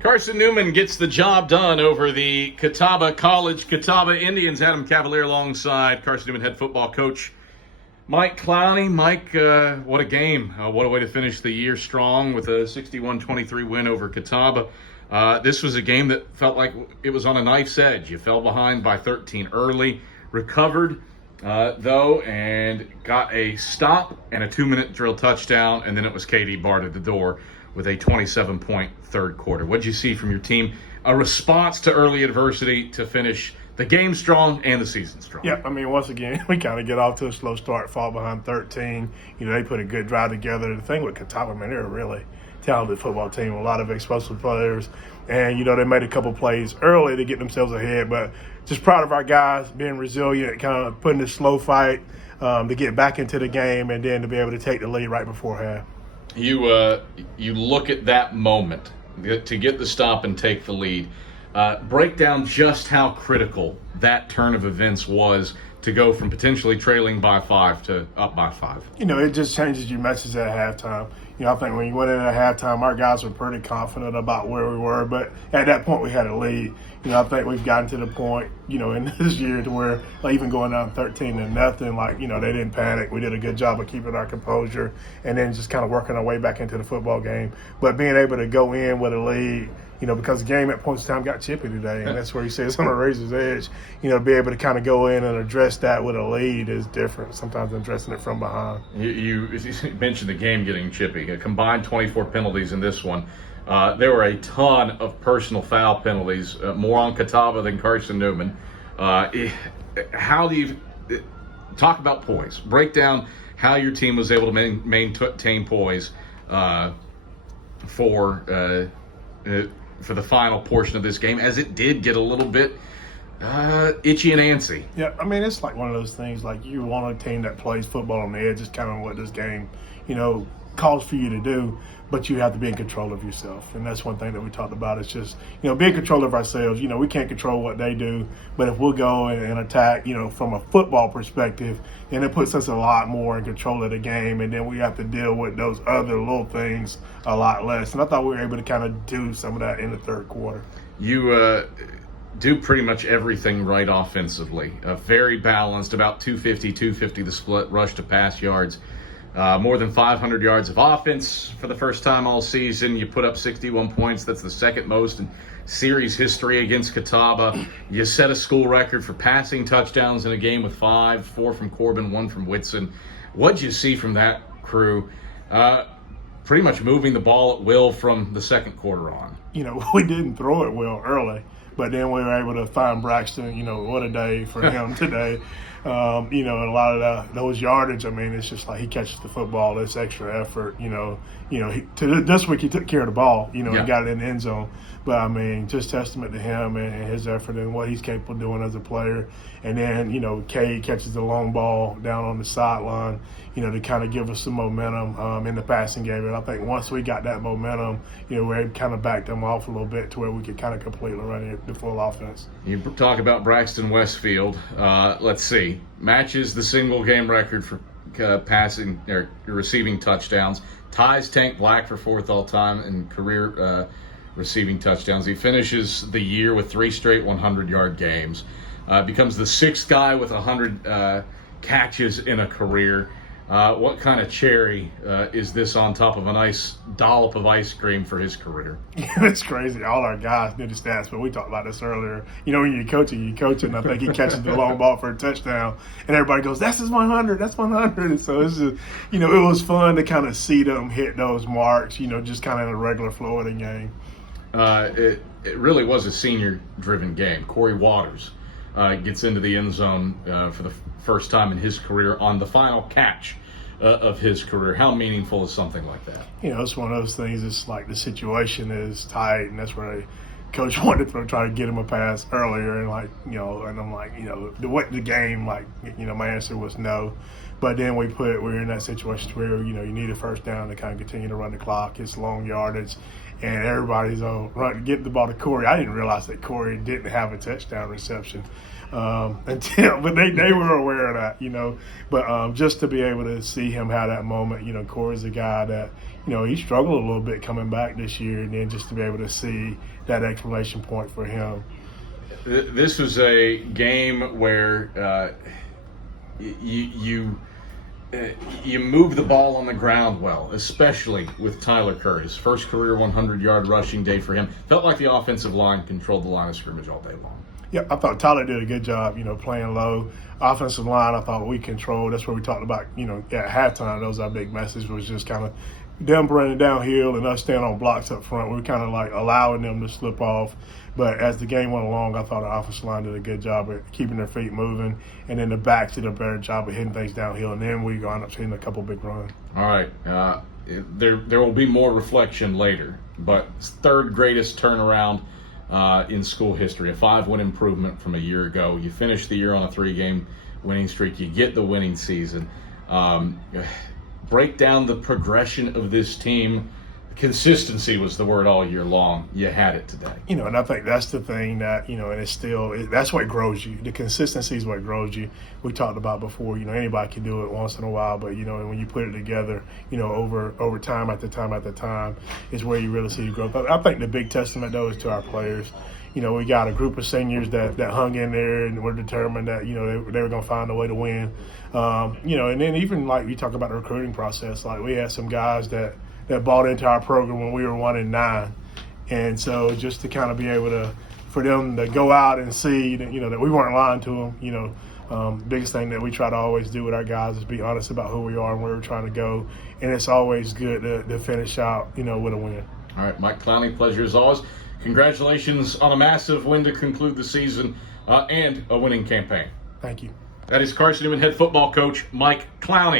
Carson-Newman gets the job done over the Catawba Indians. Adam Cavalier alongside Carson-Newman head football coach Mike Clowney. Mike, what a game. What a way to finish the year strong with a 61-23 win over Catawba. This was a game that felt like it was on a knife's edge. You fell behind by 13 early, recovered, though, and got a stop and a 2-minute drill touchdown, and then it was KD barred at the door with a 27-point third quarter. What did you see from your team? A response to early adversity to finish the game strong and the season strong. Yeah, I mean, once again, we kind of get off to a slow start, fall behind 13. They put a good drive together. The thing with Catawba, man, they're a really talented football team, a lot of explosive players. And, they made a couple plays early to get themselves ahead. But just proud of our guys being resilient, kind of putting this slow fight to get back into the game and then to be able to take the lead right before half. You look at that moment to get the stop and take the lead. Break down just how critical that turn of events was to go from potentially trailing by 5 to up by 5. It just changes your message at halftime. I think when you went in at halftime, our guys were pretty confident about where we were, but at that point we had a lead. I think we've gotten to the point, in this year to where even going down 13-0, they didn't panic. We did a good job of keeping our composure and then just kind of working our way back into the football game. But being able to go in with a lead, because the game at points of time got chippy today, and that's where he says on a razor's edge, to be able to kind of go in and address that with a lead is different sometimes than addressing it from behind. You mentioned the game getting chippy. A combined 24 penalties in this one. There were a ton of personal foul penalties, more on Catawba than Carson-Newman. How do you talk about poise? Break down how your team was able to maintain poise for the final portion of this game, as it did get a little bit itchy and antsy. Yeah, I mean, it's like one of those things, like you want a team that plays football on the edge. It's kind of what this game, calls for you to do, but you have to be in control of yourself. And that's one thing that we talked about. It's just, be in control of ourselves. We can't control what they do, but if we'll go and attack, from a football perspective, then it puts us a lot more in control of the game, and then we have to deal with those other little things a lot less. And I thought we were able to kind of do some of that in the third quarter. You do pretty much everything right offensively. Very balanced, about 250 the split, rush to pass yards. More than 500 yards of offense for the first time all season. You put up 61 points. That's the second most in series history against Catawba. You set a school record for passing touchdowns in a game with 5, 4 from Corbin, 1 from Whitson. What'd you see from that crew? Pretty much moving the ball at will from the second quarter on. We didn't throw it well early, but then we were able to find Braxton. What a day for him today. And a lot of those yardage, I mean, it's just like he catches the football, this extra effort, this week he took care of the ball, and got it in the end zone. But, I mean, just testament to him and his effort and what he's capable of doing as a player. And then, Cade catches the long ball down on the sideline, to kind of give us some momentum in the passing game. And I think once we got that momentum, we kind of backed them off a little bit to where we could kind of completely run the full offense. You talk about Braxton Westfield. Let's see. Matches the single game record for passing or receiving touchdowns. Ties Tank Black for 4th all time in career receiving touchdowns. He finishes the year with 3 straight 100-yard games. Becomes the 6th guy with 100 catches in a career. What kind of cherry is this on top of a nice dollop of ice cream for his career? It's crazy. All our guys knew the stats, but we talked about this earlier. When you're coaching, I think he catches the long ball for a touchdown, and everybody goes, that's his 100, that's 100. And so it's just, it was fun to kind of see them hit those marks, just kind of in a regular flow of the game. It really was a senior-driven game. Corey Waters gets into the end zone for the first time in his career on the final catch of his career. How meaningful is something like that? It's one of those things. It's like the situation is tight, and that's where coach wanted to try to get him a pass earlier, and and I'm like, the game, my answer was no. But then we're in that situation where, you need a first down to kind of continue to run the clock. It's long yardage, and everybody's on get the ball to Corey. I didn't realize that Corey didn't have a touchdown reception but they were aware of that, But just to be able to see him have that moment, Corey's a guy that, he struggled a little bit coming back this year, and then just to be able to see that exclamation point for him. This was a game where you move the ball on the ground well, especially with Tyler Kerr. His first career 100-yard rushing day for him. Felt like the offensive line controlled the line of scrimmage all day long. Yeah, I thought Tyler did a good job, playing low. Offensive line, I thought we controlled. That's what we talked about, at halftime. That was our big message, was just kind of them running downhill and us staying on blocks up front. We were kind of like allowing them to slip off. But as the game went along, I thought the offensive line did a good job at keeping their feet moving, and then the backs did a better job of hitting things downhill, and then we wound up seeing a couple big runs. All right. There will be more reflection later, but third greatest turnaround in school history, a 5-win improvement from a year ago. You finish the year on a 3-game winning streak. You get the winning season. Break down the progression of this team. Consistency was the word all year long. You had it today. And I think that's the thing that, and it's still, that's what grows you. The consistency is what grows you. We talked about before, anybody can do it once in a while, but, when you put it together, over time after time after time is where you really see the growth. I think the big testament, though, is to our players. We got a group of seniors that hung in there and were determined that, they were going to find a way to win. And then even like we talk about the recruiting process, like we had some guys that bought into our program when we were 1-9. And so just to kind of be able for them to go out and see that, that we weren't lying to them, biggest thing that we try to always do with our guys is be honest about who we are and where we're trying to go. And it's always good to finish out, with a win. All right, Mike Clowney, pleasure as always. Congratulations on a massive win to conclude the season and a winning campaign. Thank you. That is Carson-Newman head football coach Mike Clowney.